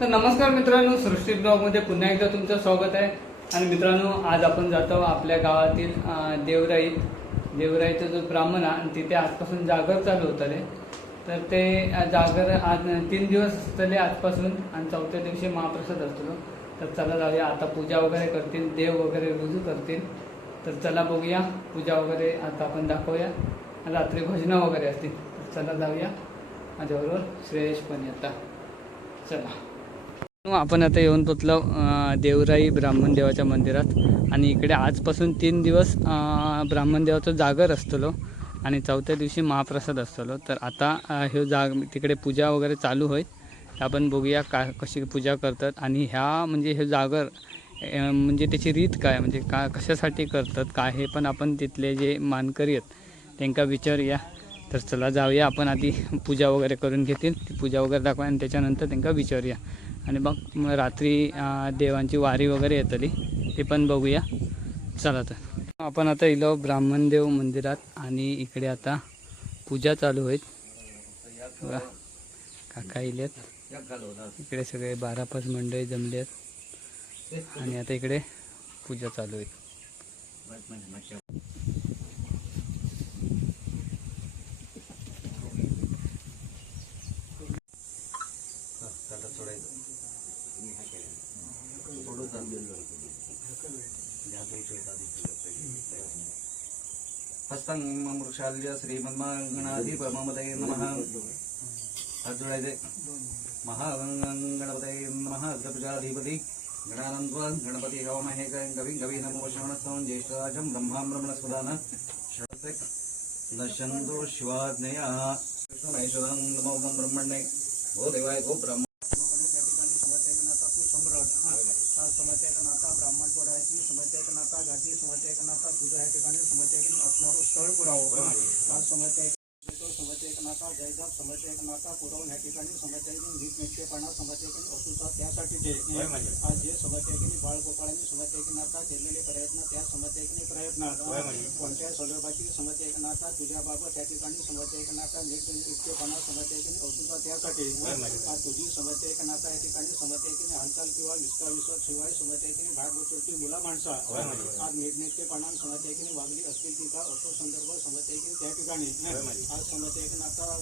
तर नमस्कार मित्रांनो सृष्टी ब्लॉगमध्ये पुन्हा एकदा तुमचं स्वागत आहे. आणि मित्रांनो आज आपण जातो आपल्या गावातील देवराईत. देवराईचा जो ब्राह्मण आहे आणि तिथे आजपासून जागर चालू होतं रे. तर ते जागर आज तीन दिवस असतले आजपासून आणि चौथ्या दिवशी महाप्रसाद असतो. तर चला जाऊया आता पूजा वगैरे करतील देव वगैरे रुजू करतील. तर चला बघूया पूजा वगैरे आता आपण दाखवूया. रात्री भजनं वगैरे असतील तर चला जाऊया. माझ्याबरोबर श्रेयश पण येता. चला. आपण आता येऊन पोचलो देवराई ब्राह्मण देवाच्या मंदिरात. आणि इकडे आजपासून तीन दिवस ब्राह्मण देवाचं जागर असतलो आणि चौथ्या दिवशी महाप्रसाद असतलो. तर आता हे ह्यो जाग तिकडे पूजा वगैरे चालू होईल. आपण बघूया का कशी पूजा करतात. आणि ह्या म्हणजे हे जागर म्हणजे त्याची रीत काय? म्हणजे का कशासाठी करतात? काय हे पण आपण तिथले जे मानकरी आहेत त्यांना विचारूया. तर चला जाऊया आपण आधी पूजा वगैरे करून घेतील. ती पूजा वगैरे दाखवा आणि त्याच्यानंतर त्यांना विचारूया. आणि मग रात्री देवांची वारी वगैरे येतली ते पण बघूया. चला तर. आपण आता इलो ब्राह्मणदेव मंदिरात आणि इकडे आता पूजा चालू होईल बघा काका इलेत. इकडे सगळे बारा पाच मंडळी जमले आहेत आणि आता इकडे पूजा चालू होईल हस्तङ्गमृक्षाल्य श्रीमन्माङ्गणाधिपमपतये नमः। अर्जुनायते। महागणपतये नमः। अर्धपुजाधिपति गणानन्द्वा गणपति हवमहे कविं कवीनमोषणस्तं ज्येष्ठराजं ब्रह्मां ब्रह्मणस्वदान षडसे नशन्तो शिवाज्ञया। कृष्णमहेश्वरं नमो ब्रह्मण्ये भो देवाय गो ब्रह्म। স্বরূপ রাও তার সময়তে आज जे समतेकिनी बाळगोपाळांनी समतेकनाथा केलेले प्रयत्न त्या समतेकने प्रयत्न कोणत्या संदर्भाची समतेकनाथा तुझ्याबाबत त्या ठिकाणी समतेकनाथा नित्यपणा समतेकने औषधा त्यासाठी आज तुझी समतेकनाथा या ठिकाणी समतेकने हालचाल किंवा विस्काविसक शिवाय समतेकने भाग उचलती मुला माणसा आज नीटनेटकेपणा समतेकने वागली असतील ती का असो संदर्भ समतेकने त्या ठिकाणी आज समतेकनाथा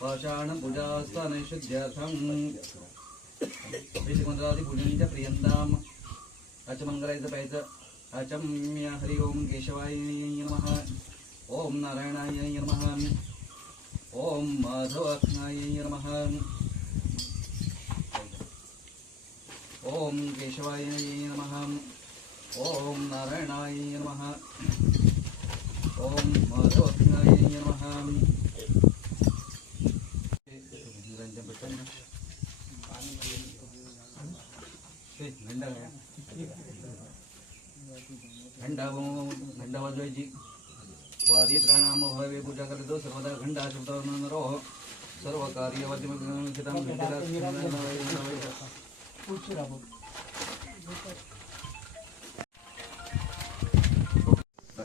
पाषाणं पूजास्थानैशुद्ध्यर्थम् विशिमन्द्रादिपुण्यञ्च प्रियन्ताम् अचमङ्गलैत हरि ओं केशवाय नम। ओम नारायणाय नम। ॐ माधवाख्नाय नम। ॐ केशवाय नम। ॐ नारायणाय नमः। ओम माधवाय नमः निरंजन भेटन ना ते घंटा काय घंटा घंटा वाजवायची वादी प्राणाम भवे पूजा करतो सर्वदा घंटा शब्दावरो सर्व कार्य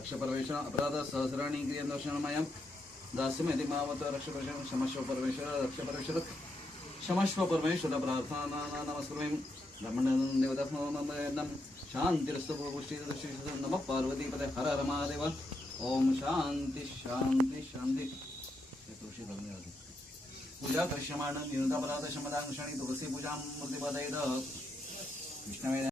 रक्षपरमेश्वर अपराध सहस्राणी क्रिया दर्शनमयं दास्यमेति मावत रक्षपरमेश्वर क्षमस्व परमेश्वर रक्षपरमेश्वर क्षमस्व परमेश्वर प्रार्थना नमस्कृतीं ब्रह्मणं देवता शान्तिरस्तु पुष्टि नमः पार्वतीपदे हर हर महादेव ओम शांती शांती शांती हे तुळशी धन्यवाद पूजा करिष्यमाण निरुदापराध शमदांक्षणी तुलसी पूजां मूर्तिपदयेद विष्णवे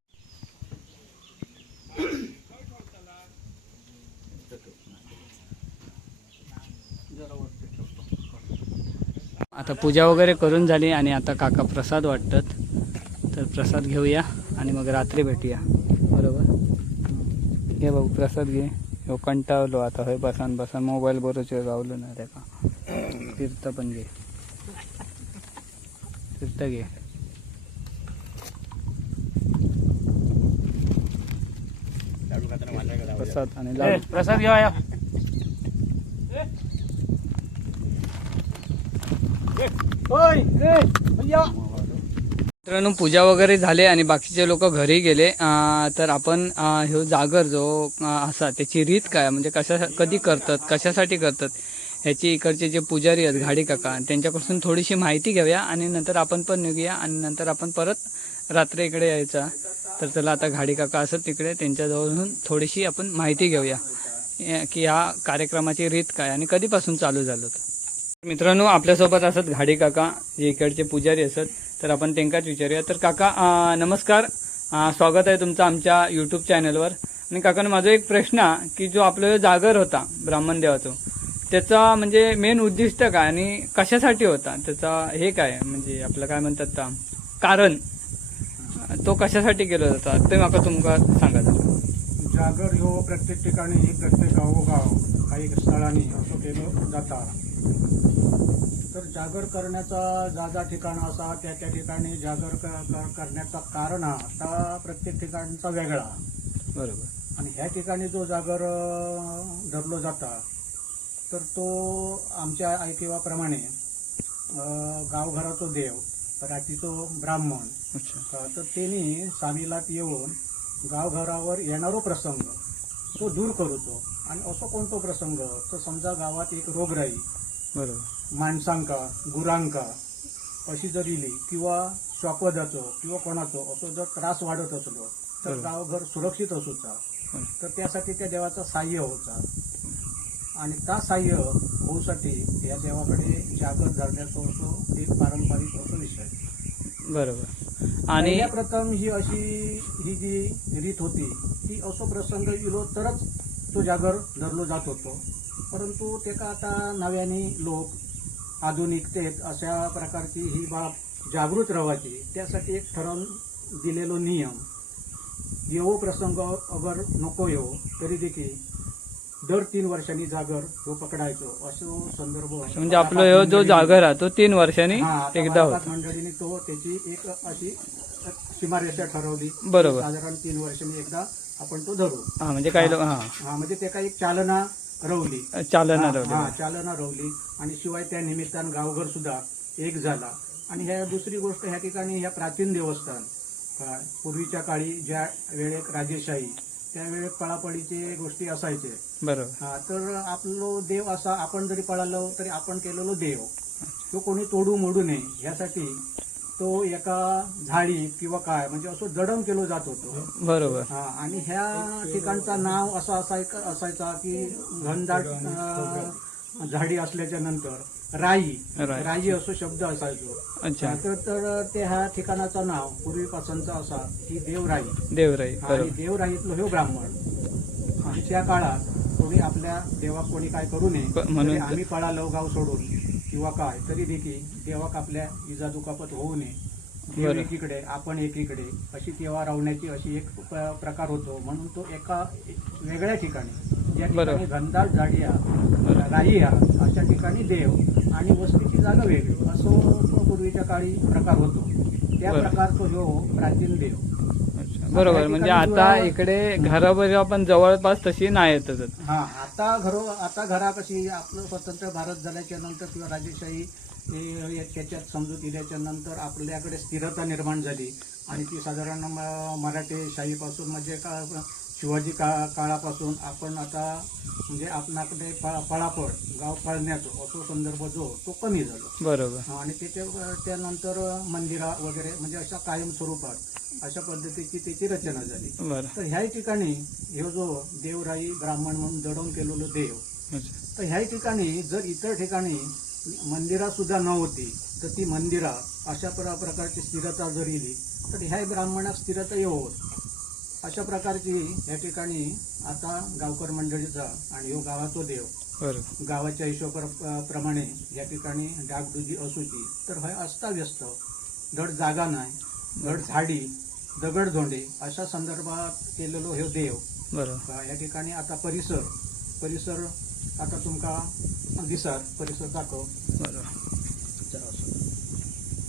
आता पूजा वगैरे करून झाली आणि आता काका प्रसाद वाटतात. तर प्रसाद घेऊया आणि मग रात्री भेटूया. बरोबर? घे भाऊ प्रसाद घे. हो कंटाळलो आता. होय बसान बसान. मोबाईल बरोच गावलो ना त्या का तीर्थ पण घे. तीर्थ घे. प्रसाद आणि लाडू. प्रसाद घ्या मित्रांनो पूजा वगैरे झाले आणि बाकीचे लोक घरी गेले तर आपण ह्यो जागर जो असा त्याची रीत काय? म्हणजे कशा कधी करतात कशासाठी करतात? ह्याची इकडचे जे पुजारी आहेत घाडी काका त्यांच्याकडून थोडीशी माहिती घेऊया आणि नंतर आपण पण निघूया आणि नंतर आपण परत रात्री इकडे यायचा. तर चला आता घाडी काका असत तिकडे त्यांच्याजवळून थोडीशी आपण माहिती घेऊया की ह्या कार्यक्रमाची रीत काय आणि कधीपासून चालू झालं होतं? मित्रांनो आपल्यासोबत असत घाडी काका जे इकडचे पुजारी असत. तर आपण त्यांकाच विचारूया. तर काका नमस्कार. स्वागत आहे तुमचं आमच्या यूट्यूब चॅनलवर आणि काकानं माझा एक प्रश्न आहे की जो आपलं जागर होता ब्राह्मण देवाचा त्याचा म्हणजे मेन उद्दिष्ट काय आणि कशासाठी होता? त्याचा हे काय? म्हणजे आपलं काय म्हणतात कारण. तो कशासाठी केला जाता? ते माका तुमका सांगा जागर ह्यो प्रत्येक ठिकाणी प्रत्येक गावोगाव काही स्थळांनी असं केलं जाता. तर जागर करण्याचा जा ठिकाण असा त्या त्या ठिकाणी जागर करण्याचा कारण हा आता प्रत्येक ठिकाणचा वेगळा. बरोबर. आणि ह्या ठिकाणी जो जागर धरलो जाता तर तो आमच्या ऐकिवाप्रमाणे अं, गावघराचो देव रातीचो ब्राह्मण. अच्छा. अ, तर त्यांनी सामीलात येऊन गावघरावर येणारो प्रसंग तो दूर करूचो आणि असो कोणतो प्रसंग? तर समजा गावात एक रोगराई बरोबर. माणसांका गुरांका अशी जर इली किंवा श्वापदाचो किंवा कोणाचो असो जर त्रास वाढत असलो तर. गावघर सुरक्षित असूचा. तर त्यासाठी त्या देवाचा साह्य होता आणि त्या साह्य होऊसाठी या देवाकडे जागर धरण्याचा असो एक पारंपरिक असो विषय. बरोबर. आणि प्रथम ही अशी ही जी रीत होती ती असो प्रसंग इलो तरच तो जागर धरलो जात होतो. परंतु तेका आता नव्याने लोक आधुनिकतेत अशा प्रकारची ही बाब जागृत राहायची त्यासाठी एक ठरवून दिलेलो नियम. येवो प्रसंग अगर नको येवो तरी देखील दर तीन वर्षांनी जागर तो पकडायचो असो संदर्भ म्हणजे आपलं ह्यो जो जागर आहे तो तीन वर्षांनी एकदा होतो. मंडळीने तो त्याची एक अशी सीमारेषा ठरवली. बरोबर. साधारण तीन वर्षांनी एकदा आपण तो धरू. हा म्हणजे काही लोक हा. म्हणजे ते काही एक चालना रवली. चालना हा, रवली. हा चालना रवली. आणि शिवाय त्या निमित्तानं गावघर सुद्धा एक झाला. आणि ह्या दुसरी गोष्ट ह्या ठिकाणी ह्या प्राचीन देवस्थान पूर्वीच्या काळी ज्या वेळेक राजेशाही त्यावेळेक पळापळीचे गोष्टी असायचे. बरोबर. हा तर आपलो देव असा आपण जरी पळालो तरी आपण केलेलो देव. तो कोणी तोडू मोडू नये यासाठी तो एका झाडी किंवा काय म्हणजे असं जडम केलो जात होतो. बरोबर. हा आणि ह्या ठिकाणचा नाव असं असाय असायचा की घनदाट अं, झाडी असल्याच्या नंतर राई. राई. राई असो शब्द असायचो. अच्छा. तर तर ते ह्या ठिकाणाचं नाव पूर्वीपासूनचा असा की देवराई. देवराई आणि बरोबर. देवराईतलो हे ब्राह्मण. आणि त्या काळात कोणी आपल्या देवाक कोणी काय करू नये क- म्हणून- तरी आम्ही पळालो गाव सोडून. किंवा काय तरी देखील देवाक आपल्या इजा दुखापत होऊ नये देव. एकीकडे आपण एकीकडे अशी तेव्हा रावण्याची अशी एक प्रकार होतो म्हणून तो एका वेगळ्या ठिकाणी ज्या. ठिकाणी हा राई हा अशा ठिकाणी देव आणि वस्तीची जागा वेगळी असो पूर्वीच्या काळी प्रकार होतो त्या. प्रकारचा ह्यो प्राचीन देव. बरोबर म्हणजे आता इकडे घरावर आपण जवळपास तशी नाही येतच हा आता घरो आता घरा कशी आपलं स्वतंत्र भारत झाल्याच्यानंतर किंवा राजेशाही या- त्याच्यात समजूत दिल्याच्या नंतर आपल्याकडे स्थिरता निर्माण झाली. आणि ती साधारण मराठी शाहीपासून म्हणजे का शिवाजी का काळापासून आपण आता म्हणजे आपणाकडे प- पळापळ गाव पळण्याचा असो संदर्भ जो तो कमी झाला. बरोबर. आणि त्याच्या त्यानंतर मंदिरा वगैरे म्हणजे अशा कायम स्वरूपात अशा पद्धतीची त्याची रचना झाली. तर ह्या ठिकाणी ह्यो जो देवराई ब्राह्मण म्हणून जडवून केलेलो देव. तर ह्या ठिकाणी जर इतर ठिकाणी मंदिरा सुद्धा नव्हती तर ती मंदिरा अशा प्र- प्रकारची स्थिरता जर इली तर ह्या ब्राह्मणात स्थिरता येऊत अशा प्रकारची या ठिकाणी आता गावकर मंडळीचा आणि ह्यो गावाचो देव गावाच्या हिशोबाप्रमाणे या ठिकाणी डागडुजी असूची. तर हा अस्ताव्यस्त धड जागा नाही धड झाडी दगडधोंडे अशा संदर्भात केलेलो हे देव. या ठिकाणी आता परिसर परिसर आता तुमका दिसत परिसर दाखव. बरोबर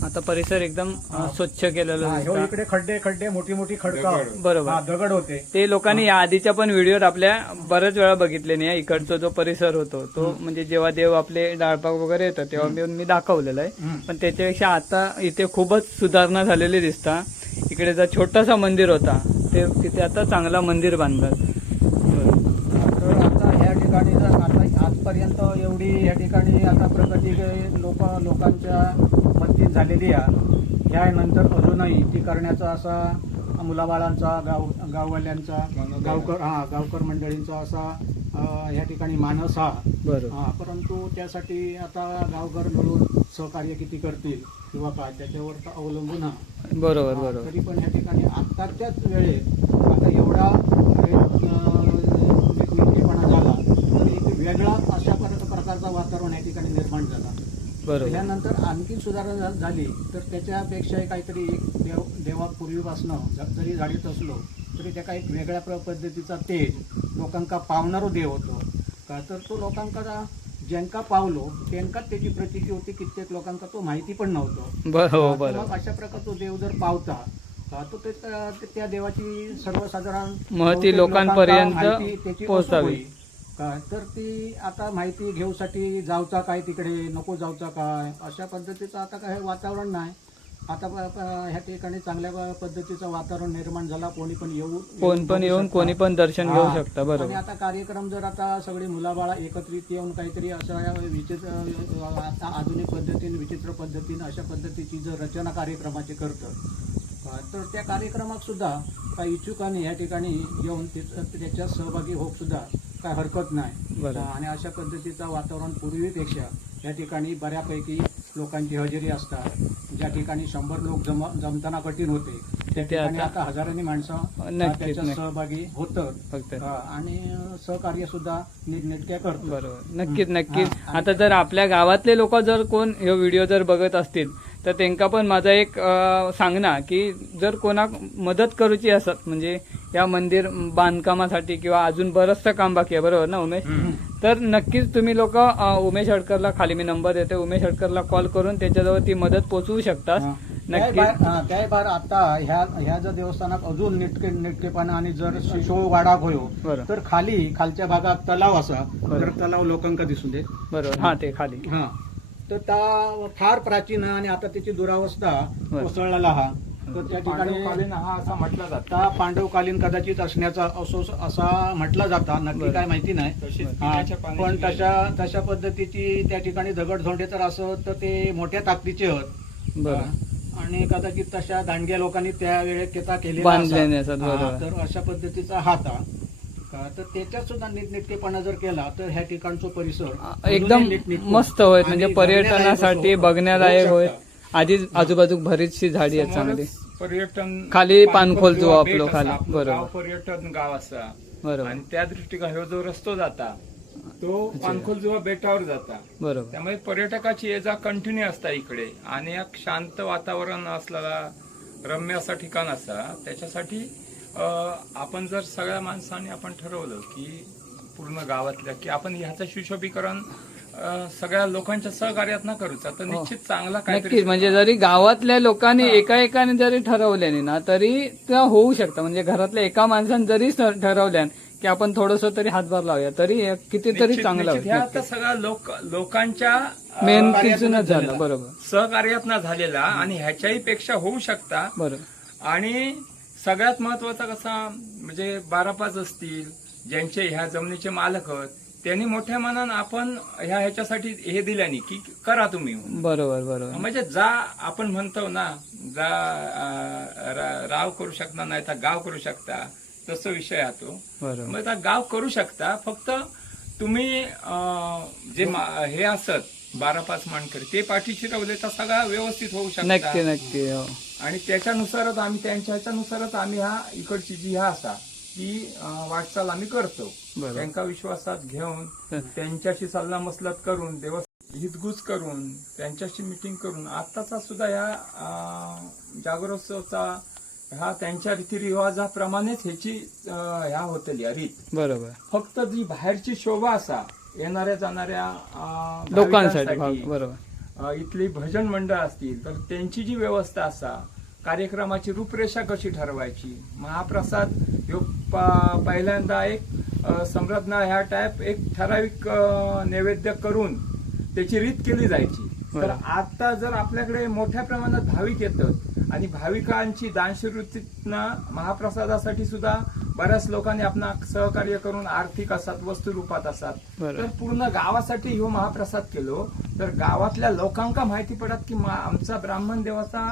आता परिसर एकदम अ, स्वच्छ केलेला हा, ह्यो. इकडे खड्डे खड्डे मोठी मोठी खडका. बरोबर. हा, दगड होते. ते लोकांनी या आधीच्या पण व्हिडिओत आपल्या बऱ्याच वेळा बघितले नाही. इकडचा जो परिसर होतो तो म्हणजे जेव्हा देव आपले डाळपाक वगैरे येतात तेव्हा मी मी दाखवलेला आहे. हम्म. पण त्याच्यापेक्षा आता इथे खूपच सुधारणा झालेली दिसता. इकडे जर छोटासा मंदिर होता ते तिथे आता चांगला मंदिर बांधलं तर आता ह्या ठिकाणी जर आता आजपर्यंत एवढी ह्या ठिकाणी आता प्रगती लोक लोकांच्या झालेली आहे. ह्यानंतर अजूनही ती करण्याचा असा मुलाबाळांचा गाव गाववाल्यांचा गावकर हा गावकर मंडळींचा असा ह्या ठिकाणी मानस हा. बरोबर हा परंतु त्यासाठी आता गावघर मिळून सहकार्य किती करतील किंवा काय त्याच्यावर तर अवलंबून बरोबर बरोबर. तरी पण या ठिकाणी आत्ताच्याच वेळेत आता एवढा अं, एकमेकीपणा झाला तर एक वेगळा अशा पर- प्रकारचा वातावरण या ठिकाणी निर्माण झाला बरोबर. त्यानंतर आणखी सुधारणा झाली तर त्याच्यापेक्षा काहीतरी एक देव देवापूर्वीपासनं ज- जरी झाडीत असलो तरी त्याका एक वेगळ्या प्र- पद्धतीचा तेज लोकांका पावणारो देव होतो. का तर तो लोकांका ज्यांका पावलो त्यांकाच त्याची प्रचिती होती कित्येक लोकांका तो माहिती पण नव्हतो. हो मग अशा प्रकारचा देव जर पावता तो त्या- देवाची सर्वसाधारण महती लोकांपर्यंत पोहोचावी. असो होई. का तर ती आता माहिती घेऊसाठी जाऊचा काय तिकडे नको जाऊचा काय अशा पद्धतीचं आता काय वातावरण नाही आता ह्या ठिकाणी चांगल्या पद्धतीचं वातावरण निर्माण झाला कोणी पण येऊ कोण पण येऊन. कोणी पण दर्शन घेऊ. शकता आणि बरोबर आता कार्यक्रम जर आता सगळी मुलाबाळा एकत्रित येऊन काहीतरी असं या विचित्र आता आधुनिक पद्धतीने विचित्र पद्धतीने अशा पद्धतीची जर रचना कार्यक्रमाची करतं तर त्या कार्यक्रमात सुद्धा काही इच्छुकांनी या ठिकाणी येऊन त्याच्यात सहभागी होत सुद्धा काय हरकत नाही. आणि अशा पद्धतीचं वातावरण पूर्वीपेक्षा या ठिकाणी बऱ्यापैकी लोकांची हजेरी असतात. ज्या ठिकाणी शंभर लोक जम जमताना कठीण होते त्या ठिकाणी आता- आता हजारांनी माणसं नक्कीच, त्याच्यात. सहभागी होतं फक्त. हा, आणि सहकार्य सुद्धा नीटनेटक्या करतो बरोबर. नक्कीच. नक्कीच. हा, आता जर आपल्या गावातले लोक जर कोण हे व्हिडिओ जर बघत असतील तर त्यांका पण माझा एक अं, सांगणं की जर कोणाक मदत करूची असत म्हणजे या मंदिर बांधकामासाठी किंवा अजून बरंचसं काम बाकी आहे बरोबर ना उमेश तर नक्कीच तुम्ही लोक उमेश हडकरला खाली मी नंबर देते उमेश हडकरला कॉल करून त्याच्याजवळ ती मदत पोचवू शकतात हा. नक्की. त्याही बाहेर- बाहेर आता ह्या ह्या जर देवस्थानात अजून नेटके नेटकेपणा आणि जर शिशोळ वाडा होयो बरं. तर खाली खालच्या भागात तलाव असा बरं. तर तलाव लोकांका दिसून दे बरोबर हा ते खाली हा तर त्या फार प्राचीन आणि आता त्याची दुरावस्था. कोसळलेला हा तर त्या ठिकाणी हा असा म्हटला जातो आता पांडवकालीन कदाचित असण्याचा असो असा म्हटला जाता नक्की बरं. काय माहिती नाही तशीच हा, पिण्याच्या पाण्याची पण तशा तशा पद्धतीची त्या ठिकाणी दगडधोंडे तर असत तर ते मोठ्या ताकदीचे होत बरं आणि कदाचित तशा दांडग्या लोकांनी त्यावेळेस त्याचा केलेला बांधलेले असा. असतात, हा, बरोबर. तर अशा पद्धतीचा हात हा. तर त्याच्यात सुद्धा नीटनेटकेपणा जर केला तर ह्या ठिकाणचा परिसर एकदम मस्त होय म्हणजे पर्यटनासाठी. बघण्यालायक होय. आधीच आजूबाजू बरीचशी झाडी आहेत चांगली. पर्यटन खाली पानखोल जो आपलो खाली, बरोबर. पर्यटन गाव असा. बरोबर. आणि त्या दृष्टीका ह्यो जो रस्तो जाता तो पानखोल जेव्हा बेटावर जाता बरोबर. त्यामुळे पर्यटकाची ये जा कंटिन्यू असता इकडे. आणि एक शांत वातावरण असलेला रम्य असं ठिकाण असा त्याच्यासाठी आपण जर सगळ्या माणसांनी आपण ठरवलं की पूर्ण गावातल्या की आपण ह्याचं सुशोभीकरण सगळ्या लोकांच्या सहकार्यात ना करूचा तर निश्चित चांगला काहीतरी नक्कीच. म्हणजे जरी गावातल्या लोकांनी एका एकाने जरी ठरवल्याने ना तरी त्या होऊ शकतं. म्हणजे घरातल्या एका माणसाने जरी ठरवल्यान की आपण थोडस तरी हातभार लावूया तरी हे कितीतरी चांगलं हे सगळ्या लोक लोकांच्या अं, मेहनतीतूनच झालं. बरोबर. सहकार्यातनं झालेला आणि ह्याच्याही पेक्षा होऊ शकता. बरोबर. आणि सगळ्यात महत्त्वाचा कसा म्हणजे बारा पाच असतील ज्यांचे ह्या जमिनीचे मालक आहेत त्यांनी मोठ्या मनानं आपण ह्या ह्याच्यासाठी हे दिल्याने की करा तुम्ही. बरोबर बरोबर. म्हणजे जा आपण म्हणतो ना जा रा- राव करू शकणार नाही तर गाव करू शकता तसं विषय आहे तो. बरोबर. मग आता गाव करू शकता फक्त तुम्ही जे हे असत बारा पाच मानकरी ते पाठीशी ठेवले तर सगळं व्यवस्थित होऊ नक्की शकता. नक्की हो. आणि त्याच्यानुसारच आम्ही त्यांच्या ह्याच्यानुसारच आम्ही हा इकडची जी हा असा ती अं, वाटचाल आम्ही करतो. बरोबर. त्यांका विश्वासात घेऊन हं. त्यांच्याशी सल्ला मसलत करून देव हितगुज करून त्यांच्याशी मिटिंग करून आत्ताचा सुद्धा या अं, जागरोत्सवचा ह्या त्यांच्या रीतिरिवाजाप्रमाणेच ह्याची अं, ह्या होतली रीत. बरोबर. फक्त जी बाहेरची शोभा असा येणाऱ्या जाणाऱ्या लोकांसाठी बरोबर अ, इथली भजन मंडळ असतील तर त्यांची जी व्यवस्था असा कार्यक्रमाची रूपरेषा कशी ठरवायची? महाप्रसाद ह्यो प- पहिल्यांदा एक अ, सम्राज्ञा ह्या टाईप एक ठराविक अ, नैवेद्य करून त्याची रीत केली जायची. तर बरं. आता जर आपल्याकडे मोठ्या प्रमाणात भाविक येतात आणि भाविकांची दानशिवृत्तीतनं महाप्रसादासाठी सुद्धा बऱ्याच लोकांनी आपणा सहकार्य करून आर्थिक असतात वस्तू रूपात असतात. तर पूर्ण गावासाठी ह्यो महाप्रसाद केलो तर गावातल्या लोकांका माहिती पडत की आमचा ब्राह्मण देवाचा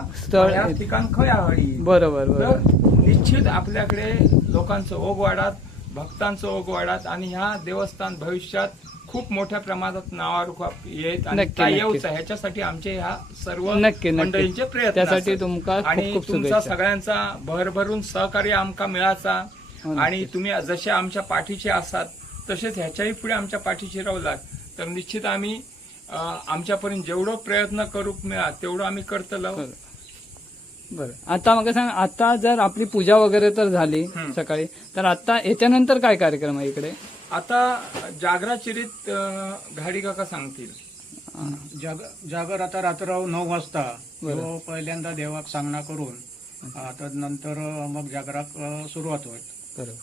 या ठिकाण खय आवडी बरोबर तर निश्चित आपल्याकडे लोकांचं ओघ वाढात भक्तांचं ओघ वाढात आणि ह्या देवस्थान भविष्यात खूप मोठ्या प्रमाणात नावारूपात येत आणि. येऊच. ह्याच्यासाठी आमचे ह्या सर्व. मंडळींचे प्रयत्न त्यासाठी. तुमका आणि तुमचा. सगळ्यांचा भरभरून सहकार्य आमका मिळाचा. आणि तुम्ही जसे आमच्या पाठीचे असात तसेच ह्याच्याही पुढे आमच्या पाठीशी राहलात तर निश्चित आम्ही आमच्यापर्यंत जेवढं प्रयत्न करू मिळा तेवढं आम्ही करतलो. बरं. बरं. आता मग सांग आता जर आपली पूजा वगैरे तर झाली हं. सकाळी तर आता याच्यानंतर काय कार्यक्रम आहे इकडे? आता जागराचिरीत घाडी काका सांगतील. जाग जागर आता रात्र नऊ वाजता पहिल्यांदा देवाक सांगणा करून आता नंतर मग जागराक सुरुवात होईल.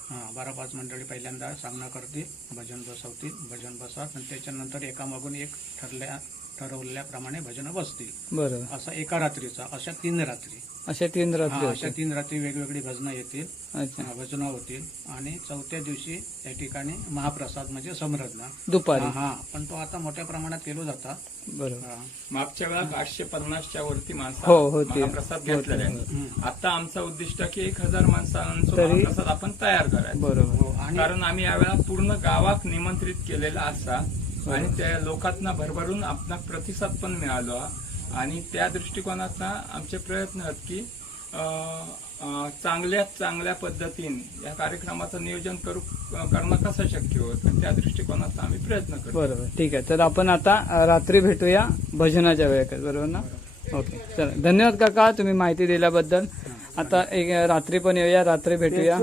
हां बारा पाच मंडळी पहिल्यांदा सामना करतील भजन बसवतील भजन बसतात आणि त्याच्यानंतर एकामागून एक ठरल्या ठरवल्याप्रमाणे भजन बसतील. बरोबर असं एका रात्रीचा अशा तीन रात्री. अशा तीन रात्री हा, अशा तीन रात्री वेगवेगळी भजनं येतील. अच्छा. भजनं होतील. आणि चौथ्या दिवशी त्या ठिकाणी महाप्रसाद म्हणजे समरत्न दुपारी. हा हा. पण तो आता मोठ्या प्रमाणात केलो जाता. बरोबर हा. मागच्या वेळा आठशे पन्नासच्या वरती हो, माणसं होती. महाप्रसाद घेतलेले. आता आमचा उद्दिष्ट की एक हजार माणसांचा तरी- महाप्रसाद आपण तयार करायचा. बरोबर. हो, आणि कारण आम्ही यावेळा पूर्ण गावाक निमंत्रित केलेला असा. आणि त्या लोकांना भरभरून आपणाक प्रतिसाद पण मिळालो. आणि त्या दृष्टिकोनातनं आमचे प्रयत्न आहेत की चांगल्यात चांगल्या पद्धतीन या कार्यक्रमाचं नियोजन करू करणं कसं शक्य होतं? त्या दृष्टिकोनातनं आम्ही प्रयत्न करतो. बरोबर. ठीक आहे. तर आपण आता रात्री भेटूया भजनाच्या वेळेत बरोबर ना? ओके. चला. धन्यवाद काका तुम्ही माहिती दिल्याबद्दल. आता एक रात्री पण येऊया. रात्री भेटूया.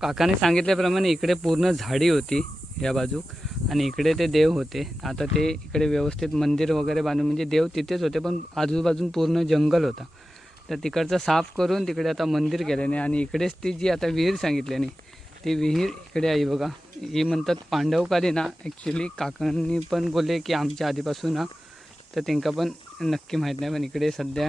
काकाने सांगितल्याप्रमाणे इकडे पूर्ण झाडी होती. या बाजू. आणि इकडे ते देव होते. आता ते इकडे व्यवस्थित मंदिर वगैरे बांधून म्हणजे देव तिथेच होते पण आजूबाजून पूर्ण जंगल होता. तर तिकडचं साफ करून तिकडे आता मंदिर केल्याने आणि इकडेच ती जी आता विहीर सांगितल्याने ती विहीर इकडे आहे बघा. ही म्हणतात पांडवकाली ना ॲक्च्युली काकांनी पण बोलले की आमच्या आधीपासून ना तर त्यांना पण नक्की माहीत नाही पण इकडे सध्या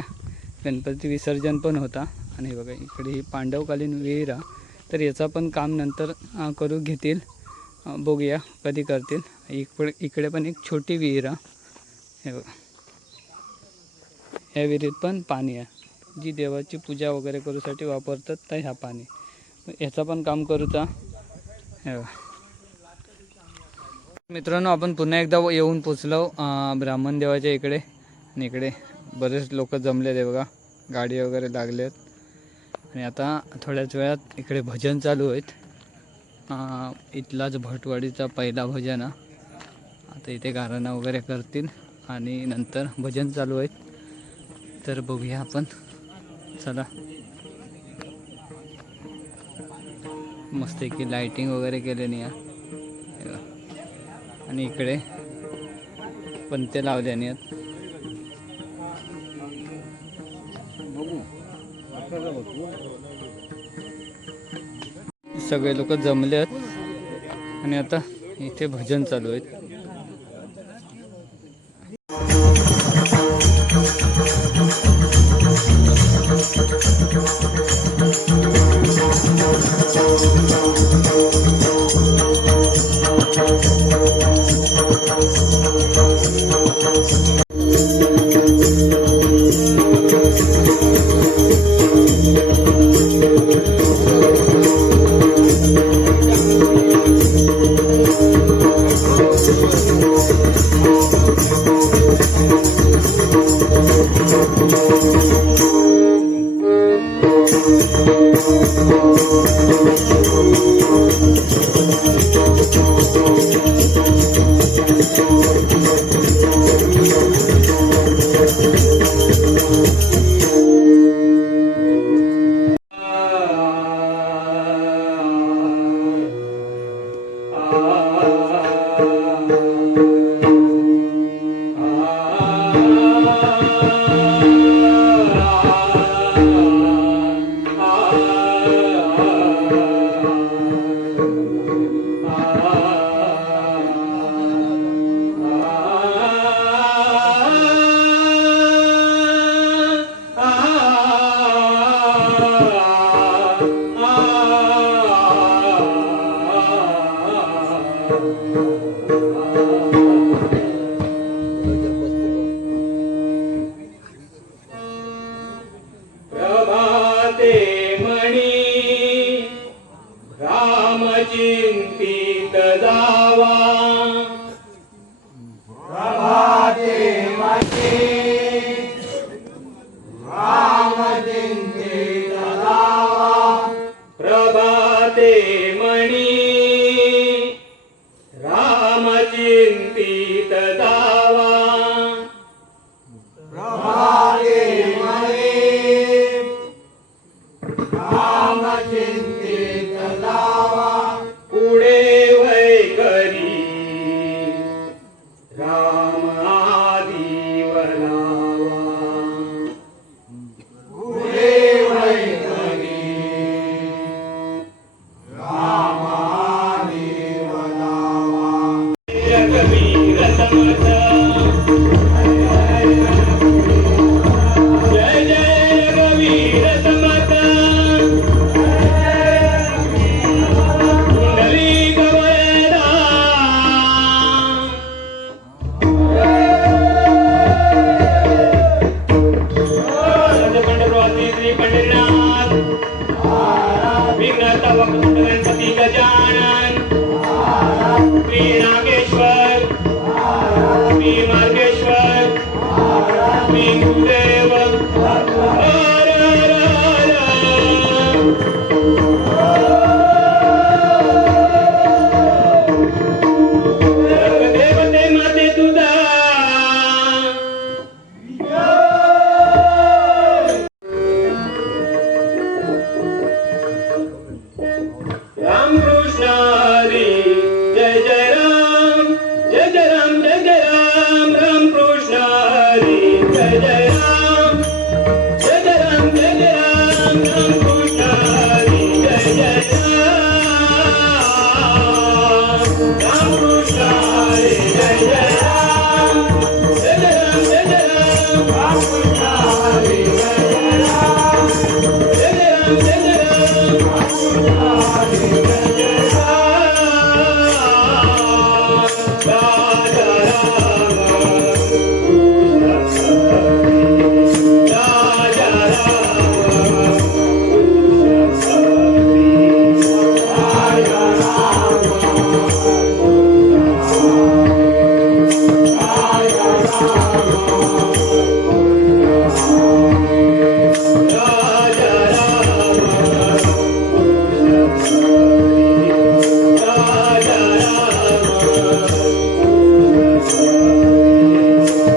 गणपती विसर्जन पण होता. आणि बघा इकडे ही पांडवकालीन विहीर आहे तर याचा पण काम नंतर करू घेतील. बघूया कधी करतील. इकडे इकडे पण एक छोटी विहीर आहे. हे बघा. विहिरीत पण पाणी आहे. जी देवाची पूजा वगैरे करूसाठी वापरतात तर ह्या पाणी. ह्याचा पण काम करूचा हे. बघा. मित्रांनो आपण पुन्हा एकदा येऊन पोचलो ब्राह्मण देवाच्या इकडे. आणि इकडे बरेच लोक जमले आहेत बघा. गाडी वगैरे लागले आहेत आणि आता थोड्याच वेळात इकडे भजन चालू आहेत. इथलाच भटवाडीचा पहिला भजन हा. आता इथे गाराणा वगैरे करतील आणि नंतर भजन चालू आहेत. तर बघूया आपण. चला. मस्त की लाईटिंग वगैरे केलेली या. आणि इकडे पंते लावल्याने आहेत. सगळे लोक जमले आहेत आणि आता इथे भजन चालू आहेत.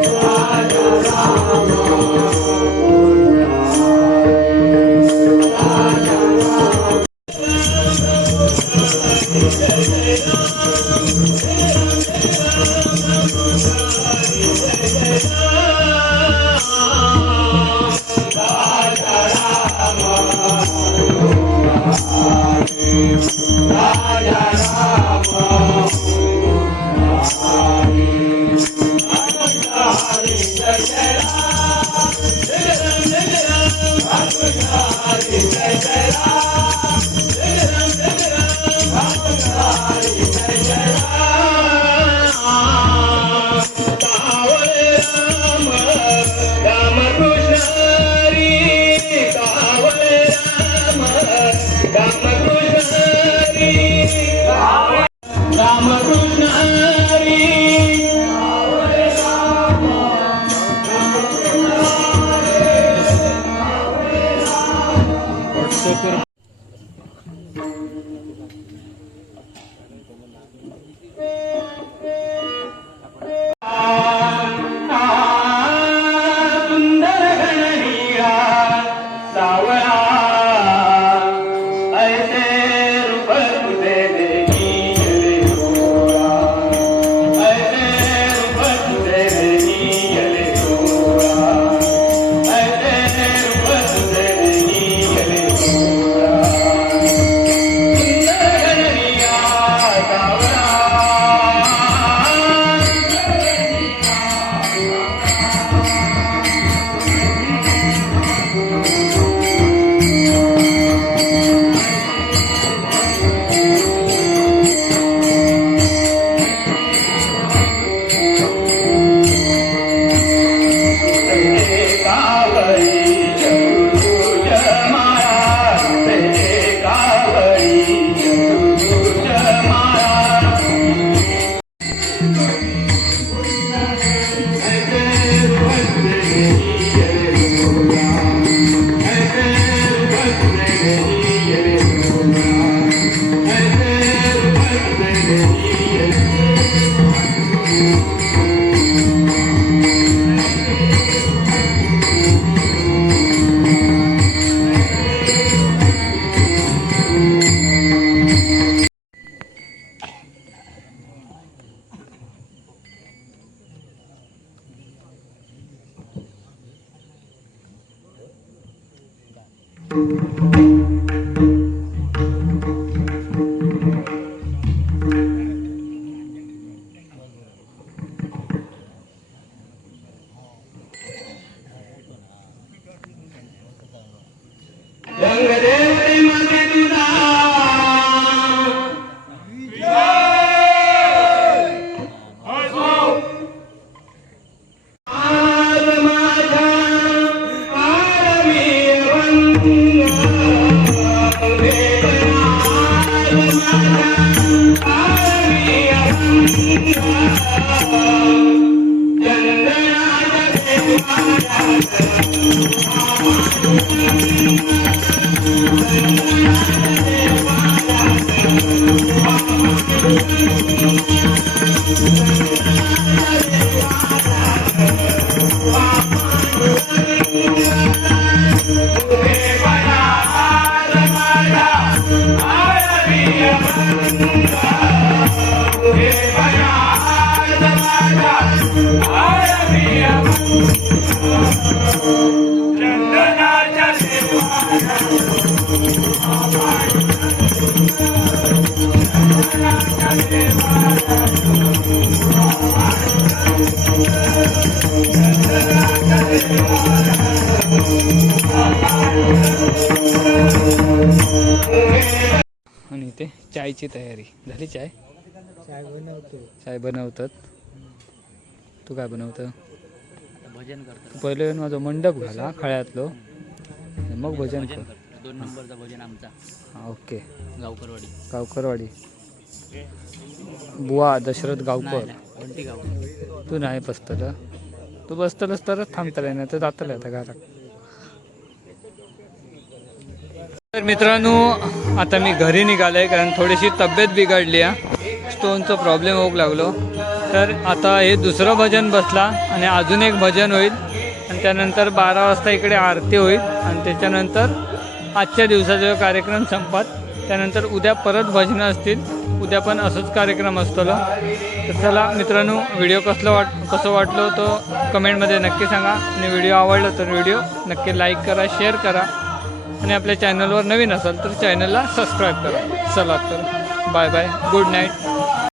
Amen. Let's आणि चायची तयारी. झाली चाय? चाय बनवतो. चाय बनवतात. तू काय बनवतं? भजन करतो पहिले येऊन माझा मंडप घाला खळ्यातलो. मग भजन कर. दोन नंबरचा भजन आमचा. हा, ओके. गावकरवाडी. गावकरवाडी. बुवा दशरथ गावकर. गाव तू नाही बसतलं? तू बसतलंस तरच थांबतलं नाही तर जातलं आता घरात. तर मित्रांनो आता मी घरी निघालोय कारण थोडीशी तब्येत बिघडली आहे स्टोनचा प्रॉब्लेम होऊ लागलो. तर आता हे दुसरं भजन बसला आणि अजून एक भजन होईल. आणि त्यानंतर बारा वाजता इकडे आरती होईल. आणि त्याच्यानंतर आजच्या दिवसाचा कार्यक्रम संपत त्यानंतर उद्या परत भजनं असतील. उद्या पण असंच कार्यक्रम असतो तर चला मित्रांनो व्हिडिओ कसलं वाट कसं वाटलं तो कमेंटमध्ये नक्की सांगा. आणि व्हिडिओ आवडला तर व्हिडिओ नक्की लाईक करा शेअर करा. आणि आपल्या चॅनलवर नवीन असाल तर चॅनलला सबस्क्राईब करा. चला तर बाय बाय गुड नाईट